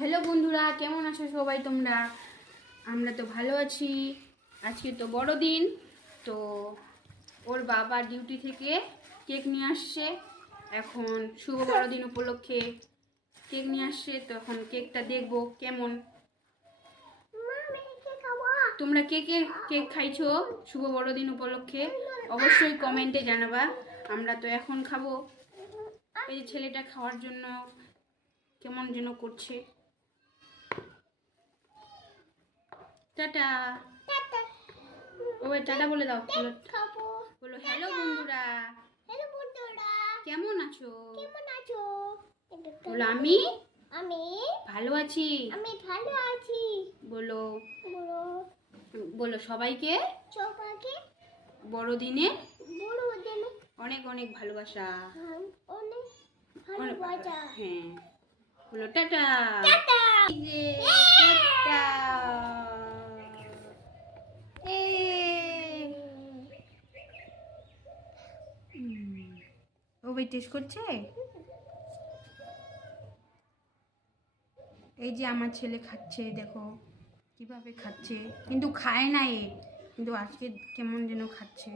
Hello বন্ধুরা, কেমন আছো সবাই তোমরা? আমরা তো ভালো আছি। আজকে তো বড়দিন, তো ওর বাবা ডিউটি থেকে কেক নিয়ে আসছে। এখন শুভ বড়দিন উপলক্ষে কেক নিয়ে আসছে, তো এখন কেকটা দেখবো কেমন। তোমরা কে কে কেক খাইছো শুভ বড়দিন উপলক্ষে অবশ্যই কমেন্টে জানাবা। আমরা তো এখন খাবো। এই যে ছেলেটা খাওয়ার জন্য কেমন যেন করছে। টাটা, ওই টাটা বলে দাও। বলো হ্যালো বন্ধুরা, কেমন আছো? বলো আমি ভালো আছি। বলো বলো সবাইকে বড়দিনে অনেক অনেক ভালোবাসা। হ্যাঁ, বলো টাটা। এই যে টাটা। ও ভাই টেস্ট করছে। এই যে আমার ছেলে খাচ্ছে, দেখো কিভাবে খাচ্ছে, কিন্তু খায় না এ, কিন্তু আজকে কেমন যেন খাচ্ছে।